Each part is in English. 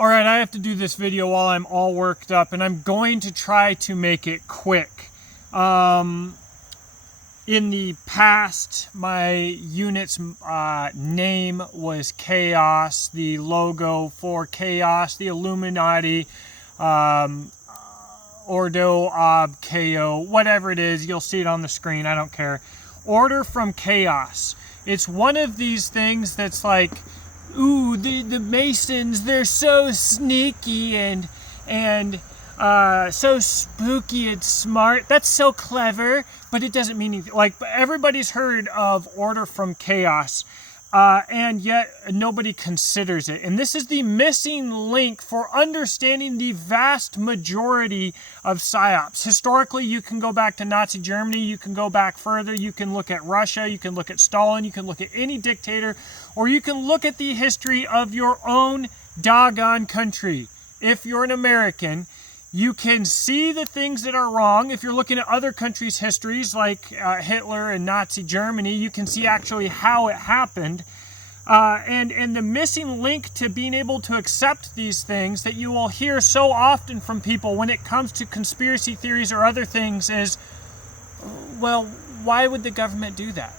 All right, I have to do this video while I'm all worked up, and I'm going to try to make it quick. In the past, my unit's name was Chaos. The logo for Chaos, the Illuminati, Ordo Ob Ko, whatever it is, you'll see it on the screen, I don't care. Order from Chaos. It's one of these things that's like, ooh, the Masons, they're so sneaky and so spooky and smart. That's so clever, but it doesn't mean anything. Like, everybody's heard of Order from Chaos, and yet nobody considers it. And this is the missing link for understanding the vast majority of psyops. Historically, you can go back to Nazi Germany, you can go back further, you can look at Russia, you can look at Stalin, you can look at any dictator, or you can look at the history of your own doggone country. If you're an American, you can see the things that are wrong. If you're looking at other countries' histories, like Hitler and Nazi Germany, you can see actually how it happened. And the missing link to being able to accept these things that you will hear so often from people when it comes to conspiracy theories or other things is, well, why would the government do that?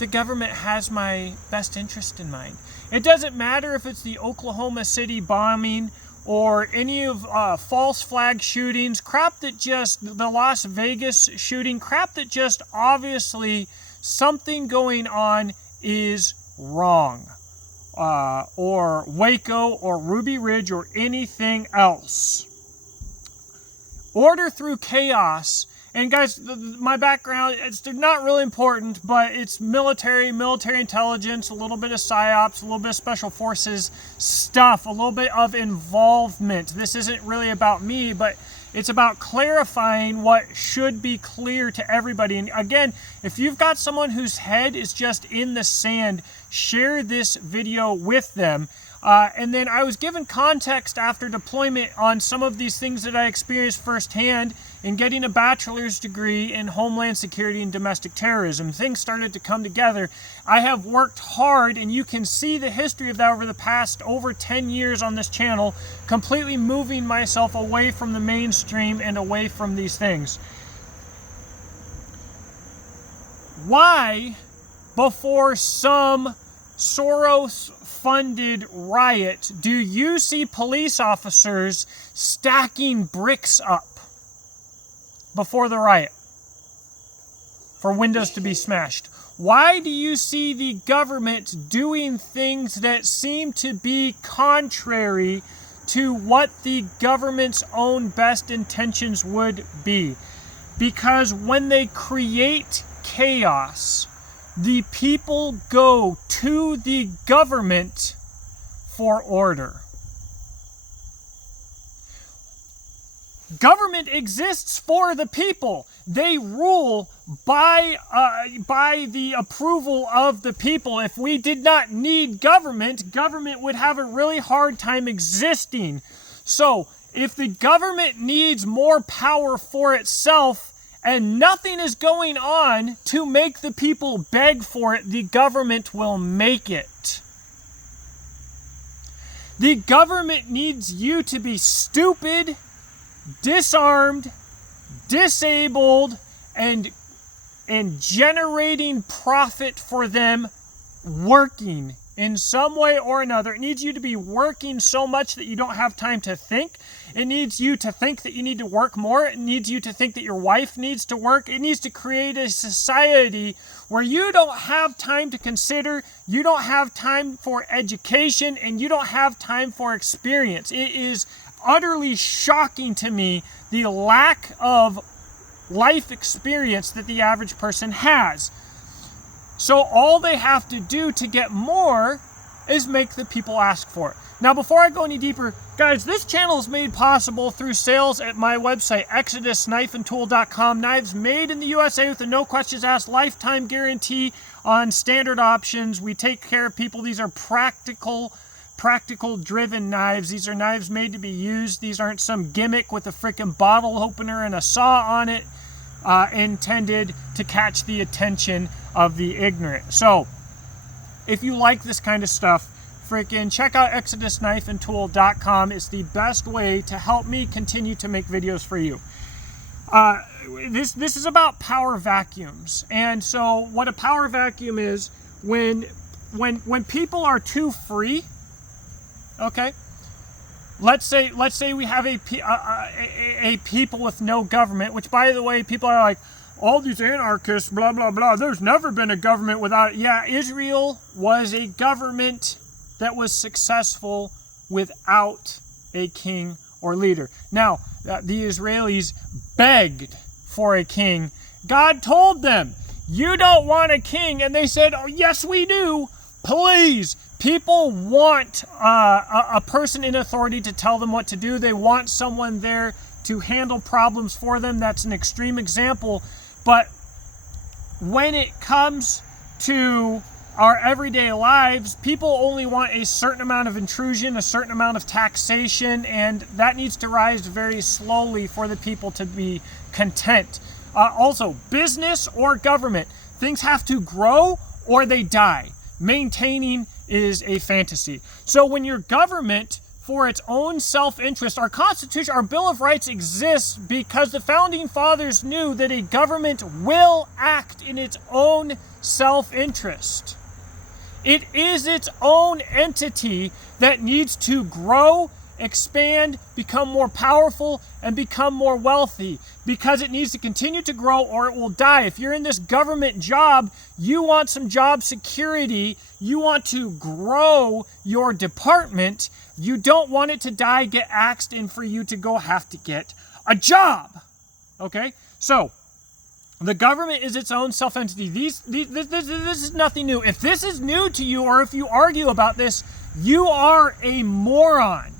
The government has my best interest in mind. It doesn't matter if it's the Oklahoma City bombing or any of false flag shootings, crap that just, the Las Vegas shooting, crap that just obviously something going on is wrong. Or Waco or Ruby Ridge or anything else. Order through chaos. And guys, my background, it's not really important, but it's military intelligence, a little bit of psyops, a little bit of special forces stuff, a little bit of involvement. This isn't really about me, but it's about clarifying what should be clear to everybody. And again, if you've got someone whose head is just in the sand, share this video with them. And then I was given context after deployment on some of these things that I experienced firsthand in getting a bachelor's degree in Homeland Security and Domestic Terrorism. Things started to come together. I have worked hard, and you can see the history of that over the past over 10 years on this channel, completely moving myself away from the mainstream and away from these things. Why, before some Soros-funded riot, do you see police officers stacking bricks up before the riot for windows to be smashed? Why do you see the government doing things that seem to be contrary to what the government's own best intentions would be? Because when they create chaos, the people go to the government for order. Government exists for the people. They rule by the approval of the people. If we did not need government, government would have a really hard time existing. So, if the government needs more power for itself, and nothing is going on to make the people beg for it, the government will make it. The government needs you to be stupid, disarmed, disabled, and generating profit for them, working in some way or another. It needs you to be working so much that you don't have time to think. It needs you to think that you need to work more. It needs you to think that your wife needs to work. It needs to create a society where you don't have time to consider, you don't have time for education, and you don't have time for experience. It is utterly shocking to me the lack of life experience that the average person has. So all they have to do to get more is make the people ask for it. Now, before I go any deeper, guys, this channel is made possible through sales at my website, exodusknifeandtool.com. Knives made in the USA with a no questions asked lifetime guarantee on standard options. We take care of people. These are practical driven knives. These are knives made to be used. These aren't some gimmick with a freaking bottle opener and a saw on it intended to catch the attention of the ignorant. So if you like this kind of stuff, freaking check out exodusknifeandtool.com. It's the best way to help me continue to make videos for you. This is about power vacuums. And so what a power vacuum is, when people are too free, okay? Let's say we have a people with no government, which, by the way, people are like, all these anarchists, blah, blah, blah. There's never been a government without... Yeah, Israel was a government that was successful without a king or leader. Now, the Israelis begged for a king. God told them, you don't want a king. And they said, oh, yes, we do. Please. People want a person in authority to tell them what to do. They want someone there to handle problems for them. That's an extreme example. But when it comes to our everyday lives, people only want a certain amount of intrusion, a certain amount of taxation, and that needs to rise very slowly for the people to be content. Also, business or government, things have to grow or they die. Maintaining is a fantasy. So when your government, for its own self-interest, our Constitution, our Bill of Rights exists because the Founding Fathers knew that a government will act in its own self-interest. It is its own entity that needs to grow, expand, become more powerful, and become more wealthy, because it needs to continue to grow or it will die. If you're in this government job, you want some job security, you want to grow your department, you don't want it to die, get axed, and for you to go have to get a job. Okay? So, the government is its own self-entity. This is nothing new. If this is new to you, or if you argue about this, you are a moron.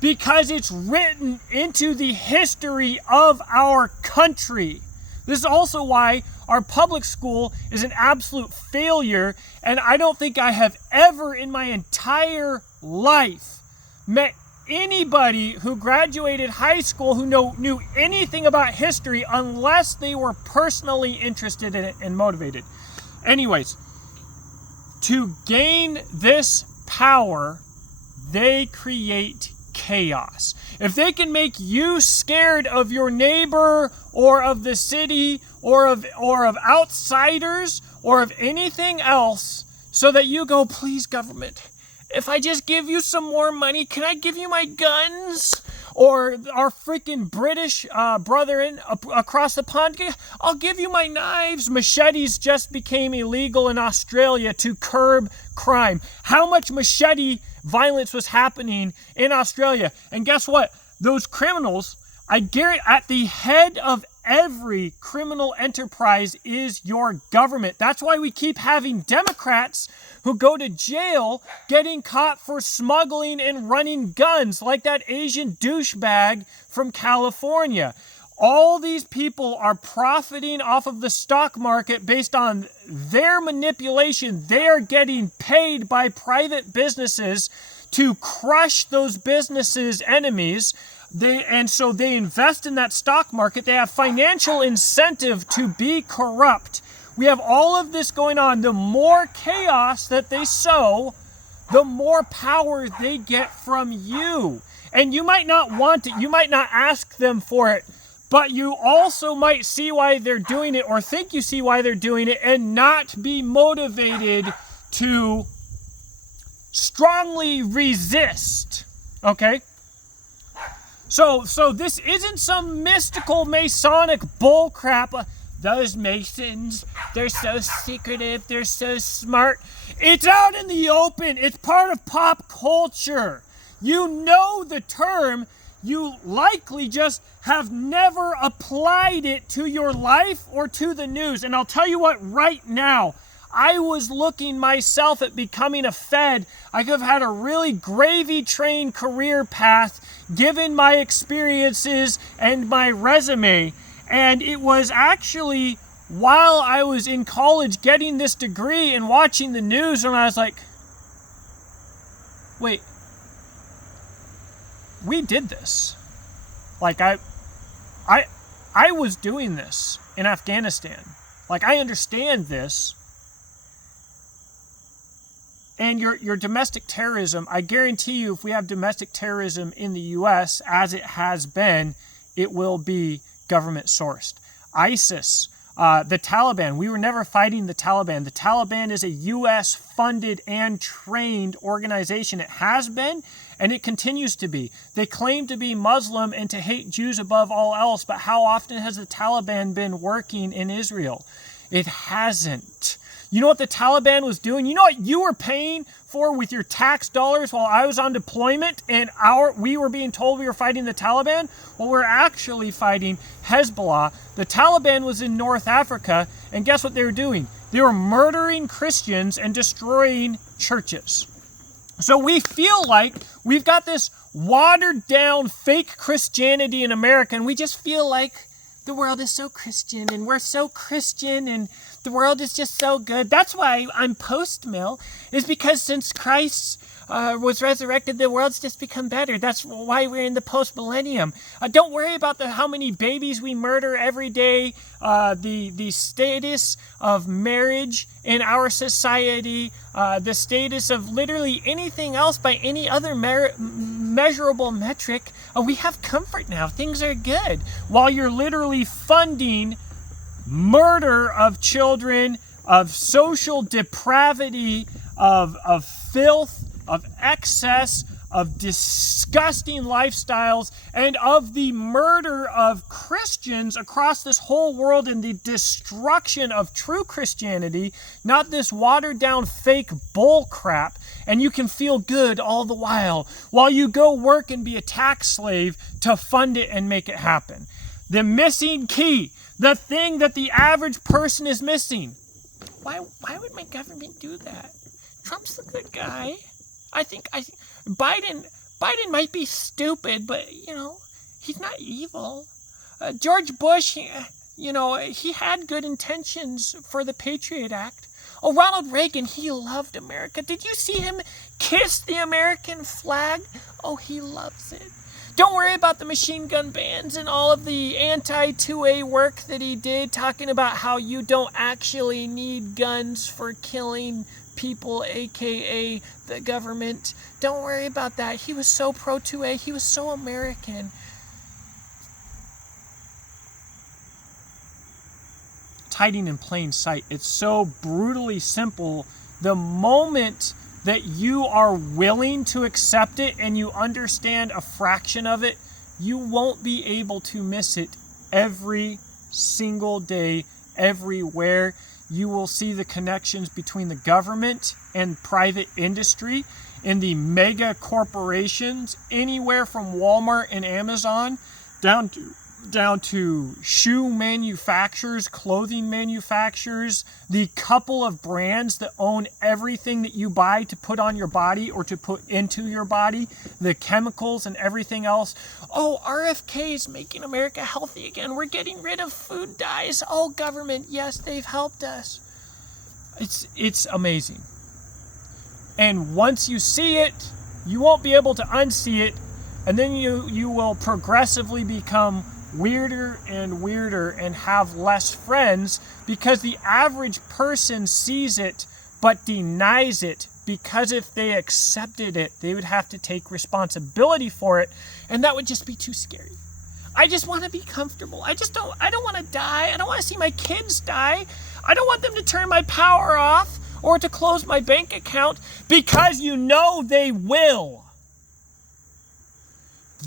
Because it's written into the history of our country. This is also why our public school is an absolute failure, and I don't think I have ever in my entire life met anybody who graduated high school who knew anything about history unless they were personally interested in it and motivated. Anyways, to gain this power, they create chaos. If they can make you scared of your neighbor or of the city or of outsiders or of anything else, so that you go, please government, if I just give you some more money, can I give you my guns? Or our freaking British brethren across the pond, I'll give you my knives. Machetes just became illegal in Australia to curb crime. How much machete violence was happening in Australia? And guess what? Those criminals, I guarantee, at the head of every criminal enterprise is your government. That's why we keep having Democrats who go to jail getting caught for smuggling and running guns, like that Asian douchebag from California. All these people are profiting off of the stock market based on their manipulation. They are getting paid by private businesses to crush those businesses' enemies. And so they invest in that stock market. They have financial incentive to be corrupt. We have all of this going on. The more chaos that they sow, the more power they get from you. And you might not want it. You might not ask them for it. But you also might see why they're doing it, or think you see why they're doing it, and not be motivated to strongly resist. Okay? So this isn't some mystical Masonic bullcrap. Those Masons, they're so secretive, they're so smart. It's out in the open. It's part of pop culture. You know the term. You likely just have never applied it to your life or to the news. And I'll tell you what, right now, I was looking myself at becoming a Fed. I could have had a really gravy train career path given my experiences and my resume. And it was actually while I was in college getting this degree and watching the news, and I was like, wait, we did this. Like I was doing this in Afghanistan. Like, I understand this. And your domestic terrorism, I guarantee you, if we have domestic terrorism in the U.S., as it has been, it will be government sourced. ISIS, the Taliban, we were never fighting the Taliban. The Taliban is a U.S. funded and trained organization. It has been, and it continues to be. They claim to be Muslim and to hate Jews above all else, but how often has the Taliban been working in Israel? It hasn't. You know what the Taliban was doing? You know what you were paying for with your tax dollars while I was on deployment and we were being told we were fighting the Taliban? Well, we're actually fighting Hezbollah. The Taliban was in North Africa, and guess what they were doing? They were murdering Christians and destroying churches. So we feel like we've got this watered down fake Christianity in America, and we just feel like the world is so Christian and we're so Christian and the world is just so good. That's why I'm post-mill, is because since Christ was resurrected, the world's just become better. That's why we're in the post-millennium. Don't worry about how many babies we murder every day, the status of marriage in our society, the status of literally anything else by any other measurable metric. We have comfort now. Things are good. While you're literally funding murder of children, of social depravity, of filth, of excess, of disgusting lifestyles, and of the murder of Christians across this whole world and the destruction of true Christianity, not this watered down fake bull crap. And you can feel good all the while you go work and be a tax slave to fund it and make it happen. The missing key, the thing that the average person is missing. Why would my government do that? Trump's the good guy. I think Biden might be stupid, but he's not evil. George Bush, he had good intentions for the Patriot Act. Oh, Ronald Reagan, he loved America. Did you see him kiss the American flag? Oh, he loves it. Don't worry about the machine gun bans and all of the anti-2A work that he did, talking about how you don't actually need guns for killing people, aka the government. Don't worry about that. He was so pro-2A. He was so American. It's hiding in plain sight. It's so brutally simple. The moment that you are willing to accept it and you understand a fraction of it, you won't be able to miss it every single day, everywhere. You will see the connections between the government and private industry and the mega corporations, anywhere from Walmart and Amazon down to shoe manufacturers, clothing manufacturers, the couple of brands that own everything that you buy to put on your body or to put into your body, the chemicals and everything else. Oh, RFK is making America healthy again. We're getting rid of food dyes. Oh, government, yes, they've helped us. It's amazing. And once you see it, you won't be able to unsee it, and then you will progressively become weirder and weirder and have less friends, because the average person sees it but denies it, because if they accepted it, they would have to take responsibility for it, and that would just be too scary. I just want to be comfortable. I don't want to die. I don't want to see my kids die. I don't want them to turn my power off or to close my bank account, because they will.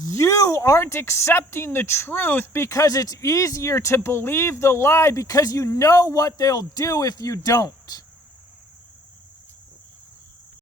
You aren't accepting the truth because it's easier to believe the lie, because you know what they'll do if you don't.